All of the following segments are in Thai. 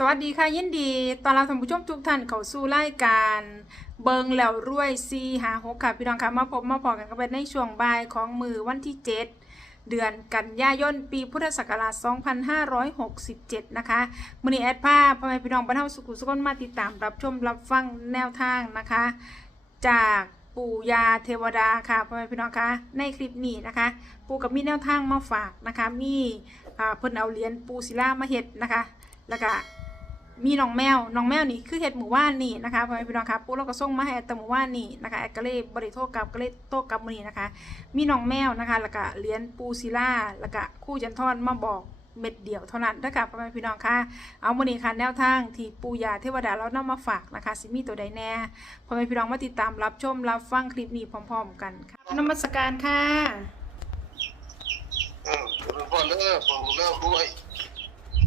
สวัสดีค่ะยินดีตอนรับท่านผู้ชมทุกท่านเข้าสู่รายการเบิงแล้วรวยซีหาหกค่ะพี่น้องค่ะมาพบมาพอกันกันไปในช่วงบ่ายของมือวันที่ 7 เดือนกันยายนปีพุทธศักราช 2567 นะคะมือนี้แอดภาพพ่อแม่พี่น้องบรรเทาสุขุสุขนมาติดตามรับชมรับฟังแนวทางนะคะ จากปู่ยาเทวดาค่ะพ่อแม่พี่น้องคะในคลิปนี้นะคะ ปู่กับมีแนวทางมาฝากนะคะมีเพิ่นเอาเหรียญปูศิลามาเฮ็ดนะคะ แล้วก็ มีน้องแมว น้องแมวนี่คือเห็ดหมู่ว่านนี่นะคะพ่อแม่พี่น้องครับปุ๊เราก็ส่งมาให้แต่หมู่ว่านนี่นะคะแอดก็เลยบริโทรกลับก็เลยโทรกลับมือนี้นะคะ มีน้องแมวนะคะ แล้วก็เหรียญปูศิล่า แล้วก็คู่จันทอนมาบอกเม็ดเดียวเท่านั้นนะคะพ่อแม่พี่น้องค่ะ เอามือนี้ค่ะแนวทางที่ปูยาเทวดาเรานำมาฝากนะคะสิมีตัวใดแน่พ่อแม่พี่น้องมาติดตามรับชมรับฟังคลิปนี้พร้อม ๆ กันค่ะนมัสการค่ะเออพอเลิกผมเลิกรวย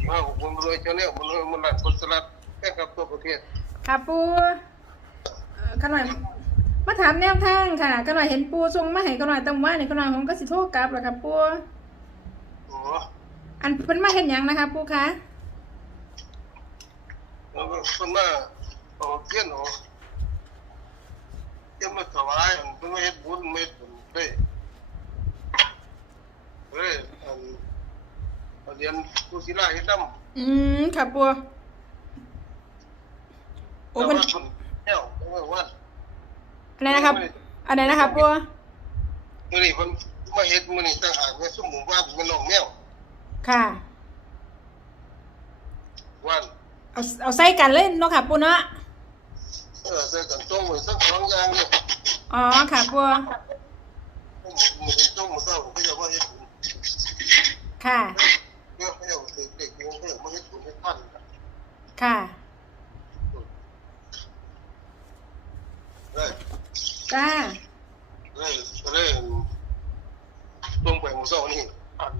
มาผมรวยจะเรียกมันรวยมันหลังคนสลัดแค่กับตัวประเทศค่ะปูเอ่อขน่อย มาถามแนวทางค่ะขน่อยเห็นปูทรงมาให้ขน่อยแตำว่านี่ขน่อยผมก็สิโทรกลับแหละครับปูโอ้อันเพิ่นมาเห็นหยังนะคะ ปูคะแล้วคนมาเอาเทียนเอาเทียนมาถวายมันไม่เฮ็ดบุญไม่เฮ็ดบุญเด้เฮ้ยอันอัน เรียนกุศิลาเฮ็ดดำอืมค่ะปูโอ้แต่เพิ่นว่าคนแก้วไม่ว่าอะไรนะครับอะไรนะครับปูมื้อนี้เพิ่นมาเฮ็ดมื้อนี้ต่างหากว่าซุ่มหมู่บ้านมันน้องแมวค่ะว่านเอาเอาใส่กันเลยเนาะค่ะปูเนาะเออใส่กันต้มไว้สักสองอย่างเนี่ยอ๋อค่ะปูผมมันต้มมาเศร้าก็จะว่าเฮ็ดบุญค่ะเยอะไม่เอาเด็กๆยังเรื่องมาเฮ็ดบุญให้ท่าน ค่ะได้จ้าได้ได้ต้มไปมื้อเช้านี่อัน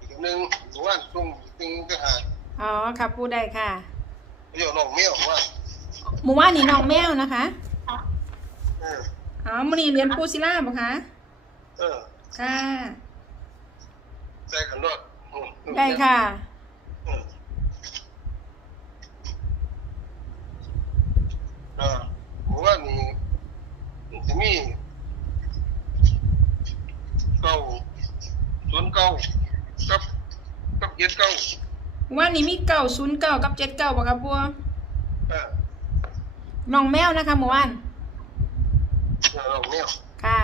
อีกอันหนึงหมู่บ้านต้มอีกนึงก็หาอ๋อค่ะปูได้ค่ะเรียกน้องแมวว่าหมู่ว่านนี่น้องแมวนะคะ เอออ๋อมื้อนี้เรียนปูศิลาบ่คะ เออค่ะใส่กันรอดอืม ได้ค่ะ อืมอ่า หมู่บ้านนี่มันจะมีเก้าศูนย์เก้ากับกับเจ็ดเก้าว่านี่มีเก่าศูนย์เก่ากับเจ็ดเก่าบ่ครับบัวเออน้องแมวนะคะหมู่บ้านเราเนี่ยค่ะ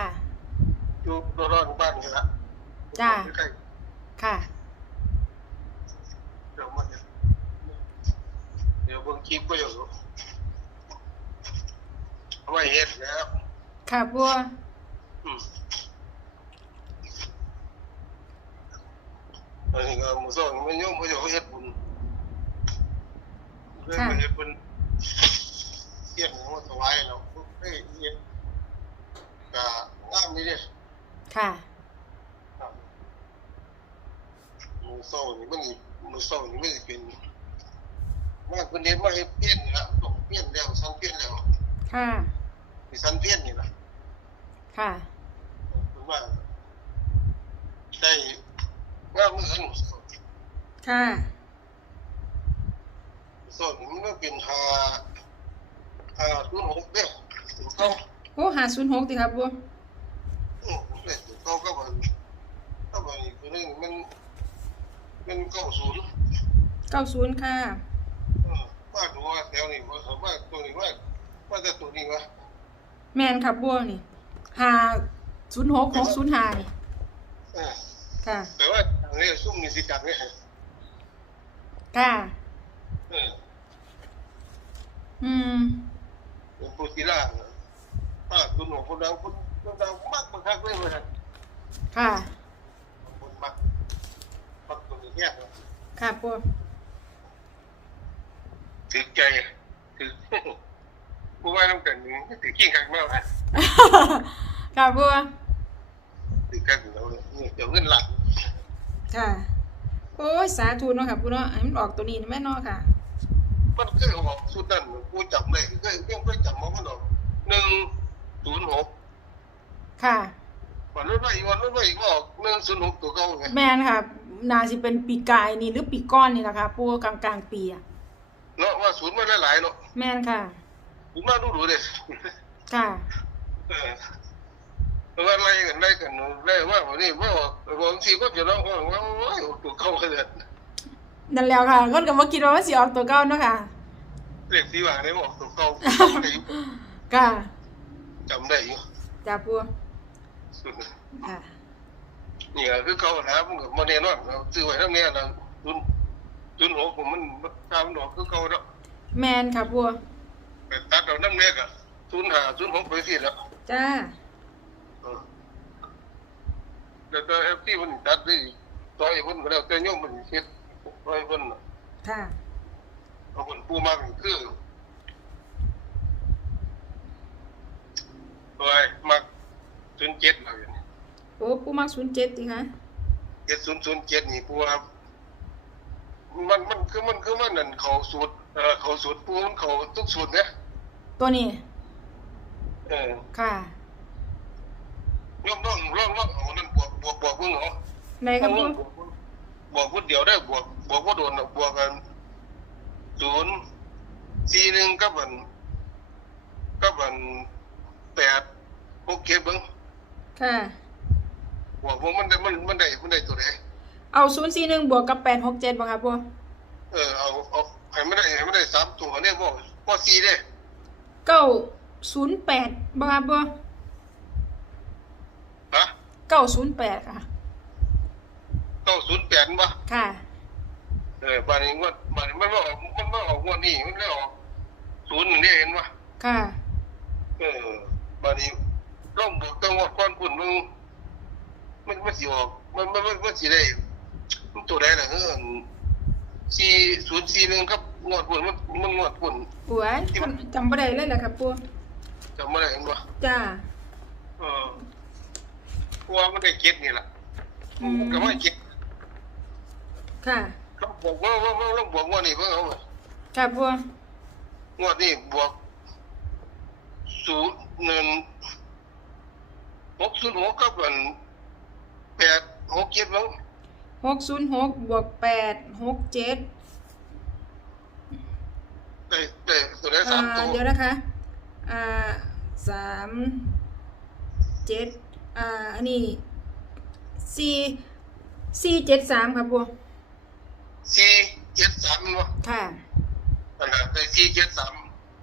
อยู่รอดๆบ้านนี่ละจ้าใกล้ค่ะๆเดี๋ยวมันจะเดี๋ยวเบิ่งคลิปก็อยู่ เอาไว้เฮ็ดแล้ว ค่ะบัวอืมอันนี้ก็มือสองมันโยมเขาจะเฮ็ดบุญเพื่อไปเฮ็ดบุญเที่ยงมาถวายเราเฮ้ยเฮ็ดก็งามนี่เด้ค่ะมือสองนี่มันนี่มือสองนี่มันสิเป็นมาคนเดียวมาเฮ็ดเพี้ยนนี่ละต้องเพี้ยนแล้วสันเพี้ยนแล้ว ค่ะมีสันเพี้ยนนี่ละค่ะคุณว่าได้งามมืออื่นค่ะส่วนมันก็เป็นหาหาศูนย์หกเด้ถูกต้องโอ้หาศูนย์หกติครับบัวอืมเด้ถูกต้องก็มันก็มันอีกตัวหนึงมันมันเก้าศูนย์เก้าศูนย์ค่ะเออว่าดูว่าแถวนี้ว่าว่าตัวนี้ว่า ว่าแต่ตัวนี้ว่าแมนครับบัวนี่หาศูนย์หกหกศูนย์หานี่เออค่ะ แต่ว่าอันนี้ซุ่มนี่สิกัดเนี่ยค่ะ เอออืมเป็นปูศิลาถ้าคุณหนูคนดังคนคนดังมากมากเลยเลยค่ะ คนมากมากตัวนี้เนี่ยค่ะบัวถือใจถือผู้ว่า น้ำกันนี่ถือขี้ขังมากนะค่ะบัวถือกันเราเนี่ยเดี๋ยวเงินหลักค่ะ โอ้ยสาธุเนาะค่ะบัวเนาะให้มันออกตัวนี้นะแม่เนาะค่ะ มันเคยออกสุดนั่นกูจำเลยเคยยังเคยจำมามันออกหนึ่งศูนย์หกค่ะวันรุ่นว่าอีกวันรุ่นว่าอีกก็ออกหนึ่งศูนย์หกตัวเก่าไงแมนค่ะนาสิเป็นปีกายนี่หรือปีก้อนนี่ล่ะค่ะปูกลางกลางปีอะเนาะว่าศูนย์มาหลายๆเนาะแม่นค่ะ ศูนย์มาดูดูเด้ค่ะเออเพราะว่าไล่กันไล่กันไล่ว่าวันนี้ว่าบางทีก็จะร้องว่าว่าว่าตัวเข้าเลยนั่นแล้วค่ะคนก็บ่คิดว่ามันสิออกตัวเก่าเนาะค่ะเรียกที่ว่าได้บอกตัวเข้าได้อยู่ค่ะจำได้อยู่จ้าปูค่ะนี่ก็คือเขานะมันก็มาแน่นอนเราซื้อไว้ทั้งเนี้ยนะจุนจุนหกผมมันตามดอกคือเขาแล้วแม่นค่ะปูไป ตัดเอาน้ำเนี้ยก็จุนหาจุนหกไปสิแล้วจ้าแต่ตัวเอฟซีมันตัดดิต่อยคนก็แล้วแต่โยมมันเฮ็ดต่อยคนค่ะเอาคนปูมากคือตัวไอ้มักจุนเจ็ดอะไรนี่โอ้ปูมัก07ติคะเจ็ดศูนย์ศูนย์เจ็ดนี่ปูครับมันมันคือมันคือมันนั่นเขาสูตรเออเขาสูตรปูมันเขาทุกสูตรเนี่ย ตัวนี้ เออค่ะย่อมต้องร่องร่องเอานั่นบวกบวกบวกเพิ่งเหรอไหนครับปูบวกบวกพุดเดียวได้บวกบวกว่าโดนบวกกันศูนย์สี่หนึ่งกับอันกับอันแปดหกเก็บเบิ้งค่ะบวกพวกมันได้มันมันได้มันได้ตัวไหนเอา041บวกกับ867บ่ครับปูเออเอาเอาให้ไม่ได้ให้ไม่ได้สามตัวเนี่ยบ่บ่สี่เด้908บ่ครับปูฮะ908ค่ะเก้าศูนย์แปดบ่ค่ะเออบาดนี้งวดบาดนี้มันมาออกมันมาออกงวดนี้มันได้ออกศูนย์นี่เห็นบ่ค่ะเออบาดนี้ร่องบวกต้องงวดก้อนพุ่นมึงมันมันสิออกมันมันมันมันสิได้มันตัวใดล่ะเออ สี่ศูนย์สี่หนึ่งครับงวดพุ่นมันมันงวดพุ่นป่วยจำบ่ได้เลยล่ะครับปูจำบ่ได้เห็นบ่จ้าเออเพราะว่ามันได้เก็บนี่ล่ะอืมมันก็ไม่เก็บค่ะเขาบอกว่าว่าว่าต้องบวกงวดนี้เพิ่งเอาไว้ครับปูงวดนี้บวกศูนย์หนึ่งหกศูนย์หกกับอันแปดหกเจ็ดมั้ง 606บวก867ได้ได้ตัวได้อ่าสามตัว เดี๋ยวนะคะ อ่าสามเจ็ดอ่า อันนี้สี่สี่เจ็ดสามครับบัวสี่เจ็ดสามมั้งค่ะอันนั้นได้สี่เจ็ดสาม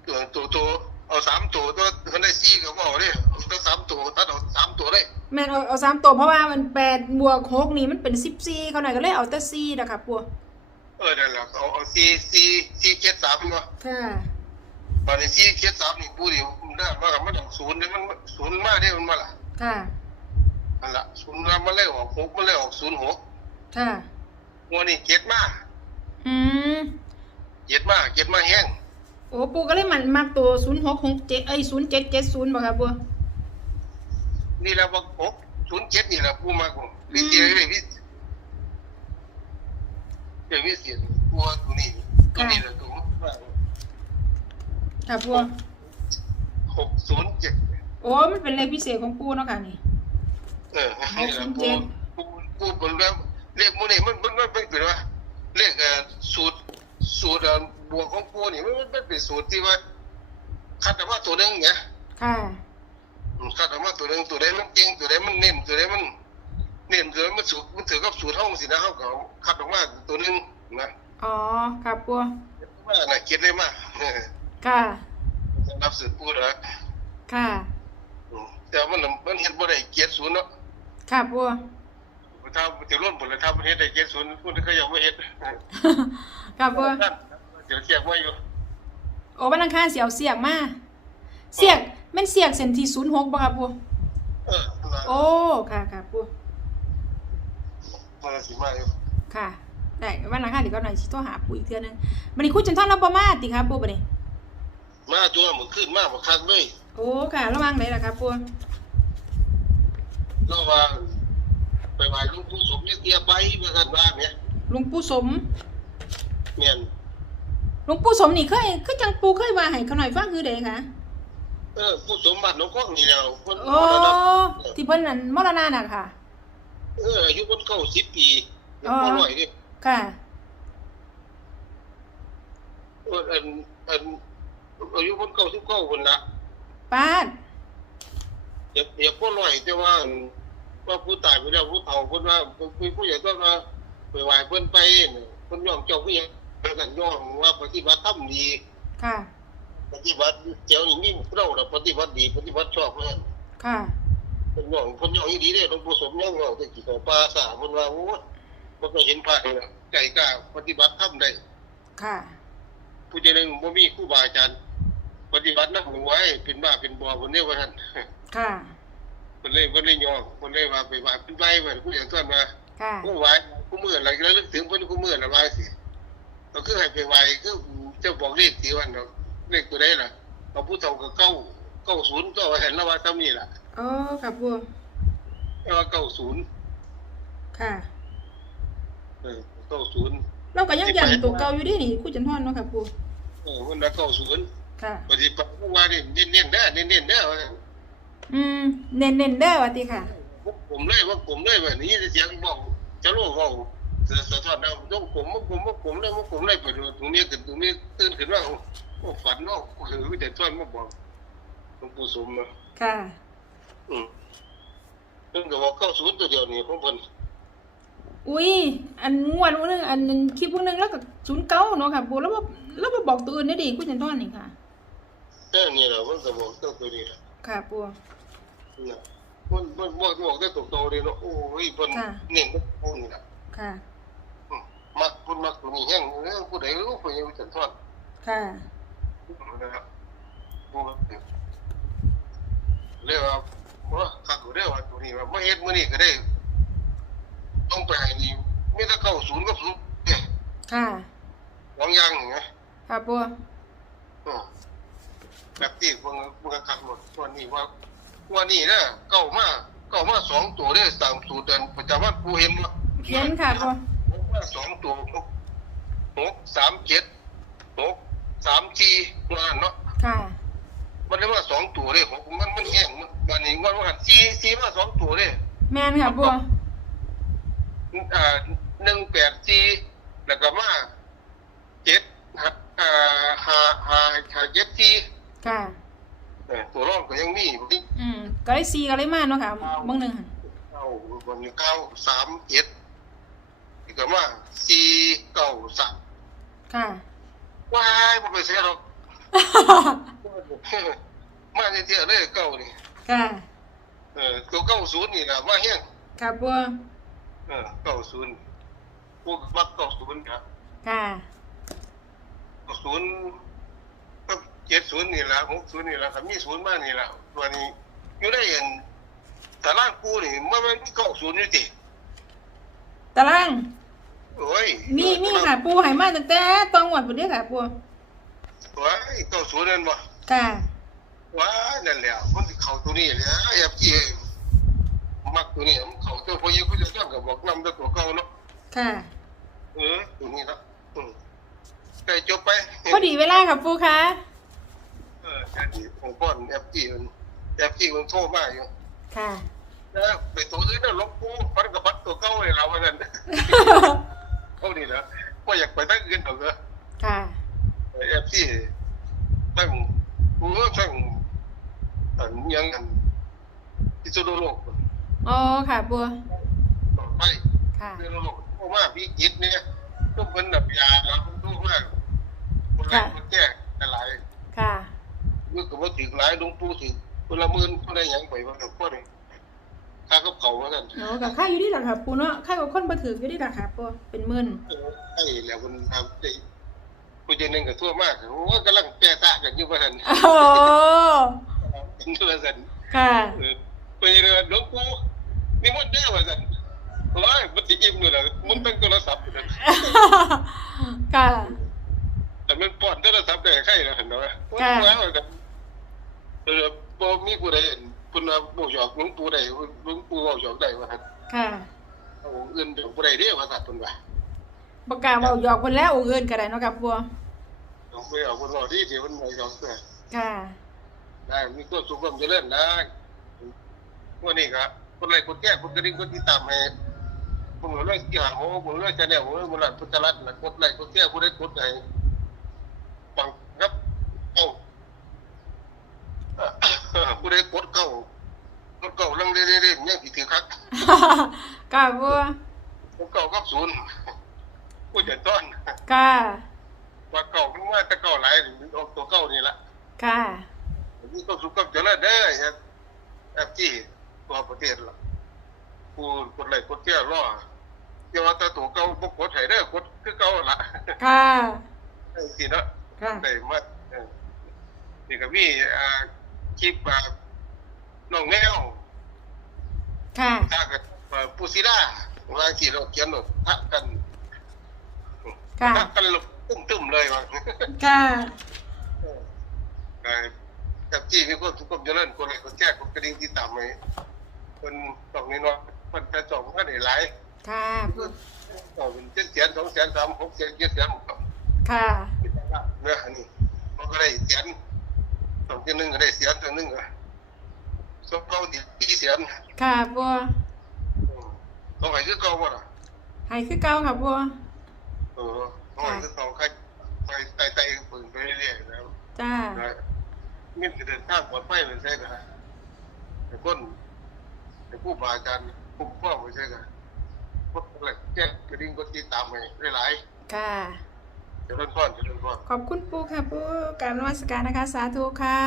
ตัวตัวตัว เอาสามตัวตัวมันได้สี่ก็บอกเลยเอาตัวสามตัวตัดเอาสามตัวได้แม่นเอาเอาสามตัวเพราะว่ามันแปดบวกหกนี่มันเป็นสิบสี่เขาหน่อยก็เลยเอาแต่สี่นะครับบัวเออนั่นแหละเอาเอาสี่สี่สี่เจ็ดสามมั้งค่ะตอนนี้สี่เจ็ดสามนี่ปูดิมันได้มากับมันต้องศูนย์เนี่ยมันศูนย์มาได้มันมาละค่ะนั่นละศูนย์มามันเลยออกหกมันเลยออกศูนย์หกค่ะงวดนี้เจ็ดมาอืมเจ็ดมาเจ็ดมาแห้ง โอ้ปูก็เลยมันมักตัวศูนย์หกหกเจ็ดเอ้ยศูนย์เจ็ดเจ็ดศูนย์บ่ครับบัวนี่แหละว่าหกศูนย์เจ็ดนี่แหละผู้มากกว่าพี่เสียเลยพี่เดี๋ยวพี่เสียตัวตัวนี้ตัวนี้แหละตัวครับบัวหกศูนย์เจ็ดโอ้มันเป็นเลขพิเศษของปูเนาะค่ะนี่เออนี่แหละผู้ผู้ผู้บนแล้วเรียกมูนี่มันมันมันเป็นว่าเรียกสูตรสูตร บวกของผู้นี่มันมันเป็นสูตรที่ว่าคัดออกมาตัวนึงเนี่ยค่ะคัดออกมาตัวนึงตัวใดมันจริงตัวใดมันเน้นตัวใดมัน เน้นตัวใดมันสูตรมันถือกับสูตรห้องสินะเขาก็คัดออกมาตัวนึงนะอ๋อครับบัวมาน่ะคิดได้มากเออค่ะรับสืบพูดแล้วค่ะแต่มันน่ะมันเฮ็ดบ่ได้เกียรติศูนย์เนาะค่ะบัวถ้าจะร่วมผลถ้าประเทศได้เกียรติศูนย์พูดก็ยังไม่เฮ็ดครับบัวเดี๋ยวเสียกมาอยู่โอ้บันลังคาเสียวเสียกมาเสียกแม่นเสียกเส้นที่ศูนย์หกบ่ครับบัวเออโอ้ค่ะค่ะบัวมันสิมาอยู่ค่ะได้วันหลังค่ะเดี๋ยวก็หน่อยสิโทรหาปู่อีกเทื่อนึงบัดนี้คุณจันทร์เราบ่มาติครับปู่บัดนี้มาตัวมันขึ้นมาบ่คักเลยโอ้ค่ะระวังไหนล่ะครับปู่เราว่าไปไหว้หลวงปู่สมนี่เตียไปว่าซั่นว่าเนี่ยหลวงปู่สมแม่น หลวงปู่สมนี่เคยคือจังปู่เคยว่าให้เขาหน่อยฟังคือใดคะเออปู่สมบัติน้องก้องนี่แล้วเพิ่นโอ้ที่เพิ่นนั่นมรณะน่ะค่ะ เอออายุเพิ่นเข้า10ปีเดี๋ยวพ่อหน่อยนี่ค่ะเอออันอันอายุคนเก่าสิบเก้าคนละป้าดเดี๋ยวเดี๋ยวพ่อหน่อยแต่ว่าอันว่าผู้ตายไปแล้วผู้เฒ่าเพิ่นว่าผู้ผู้ใหญ่ต้องว่าไปไหว้เพิ่นไปเนี่ยเพิ่นยอมเจ้าผู้ใหญ่ เพิ่นกันยอมว่าปฏิบัติธรรมดีค่ะ ปฏิบัติเจ้านี่มีเราน่ะปฏิบัติดีปฏิบัติชอบเพิ่นค่ะเพิ่นยอมเพิ่นยอมอีดีเด้หลวงปู่สมยอมยอมแต่กี่ของป่าสาเพิ่นว่าโอ้บ่เคยเห็นพระเลยใจกล้าปฏิบัติธรรมได้ ค่ะ ผู้ใดหนึงบ่มีครูบาอาจารย์ปฏิบัตินำไว้เป็นบ้าเป็นบ่อเพิ่นเรียกว่าท่านค่ะเพิ่นเลยเพิ่นเลยยอมเพิ่นเลยว่าไปว่าเป็นไปเพิ่นผู้ใหญ่ต้นว่าค่ะผู้ไหว้ผู้มื้ออะไรก็ลึกถึงเพิ่นผู้มื้อน่ะว่าสิ ก็คือให้ไปไหว้คือเจ้าบอกเลขที่ว่าเนาะเลขตัวใดล่ะพระพุทธเจ้าก็เก้าเก้าศูนย์ก็ว่าเห็นแล้วว่าซ้ำนี่ล่ะอ๋อค่ะปูแต่ว่าเก้าศูนย์ค่ะเออเก้าศูนย์เราก็ยังยันตัวเก่าอยู่ดินี่คู่จันทอนเนาะค่ะปูเออมันละเก้าศูนย์ค่ะปฏิบัติผู้ว่านี่เน้นๆเด้อเน้นๆเด้อว่าซั่นอืมเน้นเน้นๆเด้อว่าติค่ะผมเลยว่าผมเลยแบบนี้เสียงบอกจะรู้ว่า สะท้อนเอาต้องผมว่าผมว่าผมเลยว่าผมเลยไปดูตรงนี้ขึ้นตรงนี้ตื่นขึ้นว่าโอ้ฝันเนาะคือแต่ท่อนมาบอกหลวงปู่สมนะค่ะอืมเพิ่นก็บอกเข้าศูนย์ตัวเดียวนี่ของเพิ่นอุ้ยอันงวดวันนึงอันคลิปวันนึงแล้วก็ศูนย์เก้าเนาะค่ะปูแล้วว่าแล้วมาบอกตัวอื่นได้ดิคู่จันทอนนี่ค่ะแต่นี่แหละมันก็บอกเจ้าตัวนี้แหละค่ะปูนะมันมันบอกบอกได้ตัวโตเลยเนาะโอ้ยเพิ่นค่ะเน้นพวกนี้ล่ะค่ะ มมักเพิ่นมักตัวนี้แห้งเออผู้ใดรู้ผู้ใดรู้จักทอดค่ะนะครับผู้ก็เรียกว่าว่าคักอยู่เด้อว่าตัวนี้ว่ามาเฮ็ดมื้อนี้ก็ได้ ต้องไปให้นี่มีแต่เข้าศูนย์กับศูนย์เนี่ยค่ะสองอย่างนี่ไงค่ะปูอืมแบบที่เพิ่นเพิ่นก็คักหมดวันนี้ว่าวันนี้นะเก้ามาเก้ามาสองตัวเด้อตามสูตรเดินประจำวันผู้เห็นบ่เห็นค่ะปูหกมา สองตัวหกหกสามเจ็ดหกสามสี่ว่าเนาะค่ะ มันได้มาสองตัวเลยหกมันมันแห้งมันวันนี้วันวันสี่สี่มาสองตัวเลยแม่นค่ะปูอ่าหนึ่งแปดสี่แล้วก็มาเจ็ดห้าอ่าห้าห้าห้าเจ็ดสี่ค่ะเออตัวรองก็ยังมีอยู่ที่อืมก็ได้ซีก็ได้มาเนาะค่ะเบิ่งหนึงค่ะเก้าวันนี้เก้าสามเจ็ด อีกก็มาสี่เก้าสามค่ะ ว้ายบ่ไปเสียหรอกมาเที่ยวเลยเก้านี่ค่ะ เออตัวเก้าศูนย์นี่แหละมาเฮี้ยงค่ะปูเออเก้าศูนย์พวกมักเก้าศูนย์ครับค่ะ เก้าศูนย์ก็เจ็ดศูนย์นี่แหละหกศูนย์นี่แหละครับมีศูนย์มานี่แหละตัวนี้อยู่ได้เห็นตารางกูนี่มันมันเก้าศูนย์อยู่ติ ตาราง โอ้ยมีมีค่ะปูให้มาตั้งแต่ตองหวดพุ่นเด้อค่ะปูว้ายเก้าศูนย์นั่นบ่ค่ะว้ายนั่นแหละมันสิเข้าตัวนี้แหละแอบกี้มักตัวนี้มันเข้าตัวพออยู่ก็จะต้องกับบอกนำตัวเก่าเนาะค่ะเออตัวนี้นะอืมใกล้จบไปพอดีเวลาค่ะปูคะเออแค่นี้ผมป้อนแอปกี้มันแอปกี้มันโทรมาอยู่ค่ะ นะไปตัวอื่นน่ะลบกูพันกับพันตัวเก่าเลยเราว่านั่นเท่านี้นะว่าอยากไปตั้งเงินเอาเถอะค่ะแอปกี้ตั้งกูก็ตั้งอันยังอันที่สุดโลกอ๋อค่ะปูต่อไปค่ะเรื่องโลกเพราะว่าพี่จิตเนี่ยทุกคนแบบยาแล้วทุกมากคนแรกคนแก่หลายค่ะเมื่อกับว่าถึงหลายหลวงปู่ถึงคนละหมื่นคนละหยังไปว่าทุกคน ค่ากับเขาว่านั่นโอ้กับค่าอยู่ที่หลักค่ะปูเนาะค่ากับคนบ่ถืออยู่ที่หลักค่ะปูเป็นหมื่นไอ้แล้วคนทำได้ผู้ใจหนึ่งกับทั่วมากโอ้กำลังแปรตะกันอยู่ว่าท่านโอ้โหเป็นตัวสันค่ะเออไปเรือหลวงปู่นี่มันได้ว่าสันว้ายมันติอิ่มเลยนะมันตั้งโทรศัพท์อยู่นั่นค่ะแต่มันป้อนโทรศัพท์ได้ใครนะเห็นไหมว่าว่าว่ากันเออบ่มีผู้ใดเห็น คุณว่าบ่หยอกหลวงปู่ได้หลวงปู่บ่หยอกได้ว่าท่านค่ะเอาอื่นเดี๋ยวผู้ใดเด้ว่าสัตว์เพิ่นว่าประกล้าศเว้าหยอกเพิ่นแล้วโอ้เอิ้นก็ได้เนาะค่ะปูเอาไปเอาคนรอที่เดี๋ยวมันบ่หยอกเด้อค่ะได้มีความสุขความเจริญนะวันนี้ครับคนไรคนแก่คนกระดิ่งคนที่ตามให้ผมเรื่องเกี่ยวกับผมเรื่องจะเนี่ยผมเรื่องมูลนิธิพุทธรัตน์นะกดไลค์กดแชร์ผู้ใดกดไหนฟังครับเอ้า ผู้ใดกดเก้ากดเก้าเรื่องเรื่อยๆยังสิถือคักค่ะปูกดเก้ากับศูนย์ผู้จัดต้นค่ะว่าเก้ามันว่าแต่เก้าหลายหรือออกตัวเก้านี่ละค่ะนี่ก็สุขกับเจริญเด้อแอบแอบที่ตัวประเทศละผู้กดไลค์กดแชร์รอเดี๋ยวว่าแต่ตัวเก้าบ่กดให้เด้อกดคือเก้าละค่ะสิเนาะค่ะได้มาเออนี่ก็มีอ่า คลิปอ่าน้องแมวค่ะถ้ากับอ่าปูซิดาเวลาที่เราเขียนหนดทักกันค่ะทักกันหลบตึ้มๆเลยว่าค่ะเออกับที่มีคนทุกคนเจริญคนอะไรคนแก้คนกระดิ่งที่ต่ำเลยคนตรงนี้เนาะคนกระจอกมันก็ได้หลายค่ะปูต่อเป็นเจ็ดแสนสองแสนสามหกแสนเจ็ดแสนครับค่ะเนื้ออันนี้มันก็ได้แสน สองที่หนึ่งก็ได้แสนตัวหนึ่งอะสองเก้าดีปีแสนค่ะปูเขาไปคือเก่าบ่ล่ะให้คือเก่าค่ะปูเออเขาไปคือเก่าใครไปไต่ไต่ปืนไปเรื่อยๆแล้วจ้ามิตรเดินทางปลอดภัยไปใช่กันแต่คนแต่ผู้บาอาจารย์ผู้ป้องไปใช่กันพวกอะไรแจ้งกระดิ่งก็ติดตามไปหลายค่ะๆ จะเริ่มต้นจะเริ่มต้นขอบคุณปูค่ะปูกรารนวัสการนะคะ สาธุค่ะ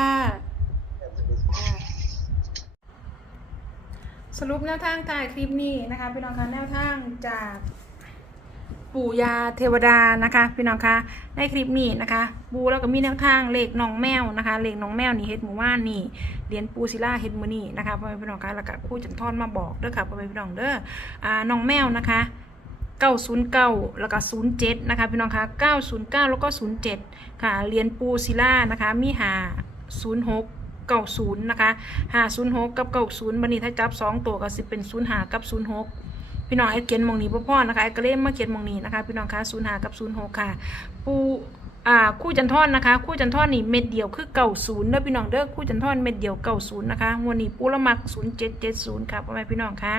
สรุปแนวทางถ่ายคลิปนี้นะคะพี่น้องคะแนวทางจากปู่ยาเทวดานะคะ พี่น้องคะในคลิปนี้นะคะ ปูแล้วก็มีแนวทางเลขน้องแมวนะคะเลขน้องแมวนี่เฮ็ดหมู่ว่านนี่เหรียญปูศิลาเฮ็ดมือนี่นะคะพ่อแม่พี่น้องคะแล้วก็ครู่จันทอนมาบอกเด้อค่ะพ่อแม่พี่น้องเด้ออ่าน้องแมวนะคะ 909 แล้วก็ 07 นะคะพี่น้องคะ909 แล้วก็ 07 ค่ะเหรียญปูศิลานะคะมีหา06 90นะคะหา06 กับ 90บันนี้ถ้าจับ 2 ตัวก็สิเป็น 05 กับ 06พี่น้องไอ้เขียนมองนี้พ่อพ่อนะคะไอ้ก็เล่นมาเขียนมองนี้นะคะพี่น้องคะ05กับ06ค่ะ ปูอ่าคู่จันทอนนะคะ คู่จันทอนนี่เม็ดเดียวคือเก่าศูนย์เด้อพี่น้องเด้อคู่จันทอนเม็ดเดียวเก่าศูนย์นะคะงวันนี้ปูละมักศูนย์เจ็ดเจ็ดศูนย์ค่ะพ่อแม่พี่น้องค่ะ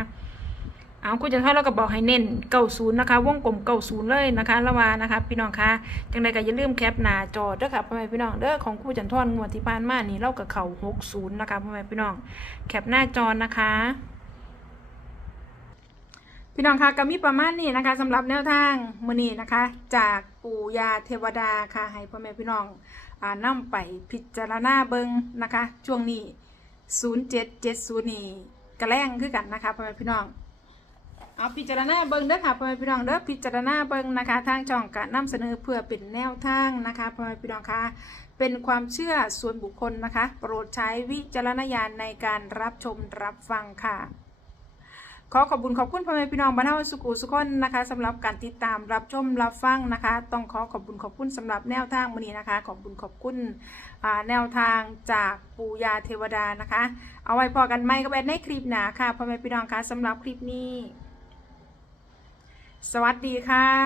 เอาคุณจันทร์เราก็บอกให้เน้นเก้าศูนย์นะคะวงกลมเก้าศูนย์เลยนะคะละวานะคะ พี่น้องคะจังใดก็อย่าลืมแคปหน้าจอเด้อค่ะพ่อแม่พี่น้องเด้อของคู่จันทร์งวดที่ผ่านมานี่เรากับเข่าหกศูนย์นะคะพ่อแม่พี่น้องแคปหน้าจอนะคะพี่น้องคะก็มีประมาณนี้นะคะสำหรับแนวทางมือนี้นะคะ จากปู่ยาเทวดาค่ะ ให้พ่อแม่พี่น้องอ่านำไปพิจารณาเบิงนะคะ ช่วงนี้ 0770 นี่กระแรงคือกันนะคะพ่อแม่พี่น้อง เอาพิจารณาเบิ้งเด้อค่ะพ่อแม่พี่น้องเด้อพิจารณาเบิ้งนะคะ ทางช่องกะนำเสนอเพื่อเป็นแนวทางนะคะพ่อแม่พี่น้องคะเป็นความเชื่อส่วนบุคคลนะคะ โปรดใช้วิจารณญาณในการรับชมรับฟังค่ะ ขอขอบคุณขอบคุณพ่อแม่พี่น้องบ้านเฮาสุขุสุขคนนะคะสำหรับการติดตามรับชมรับฟังนะคะ ต้องขอขอบคุณขอบคุณสำหรับแนวทางมื้อนี้นะคะ ขอบคุณขอบคุณแนวทางจากปู่ยาเทวดานะคะ เอาไว้พอกันไหมก็แบบในคลิปหนาค่ะพ่อแม่พี่น้องคะสำหรับคลิปนี้ สวัสดีค่ะ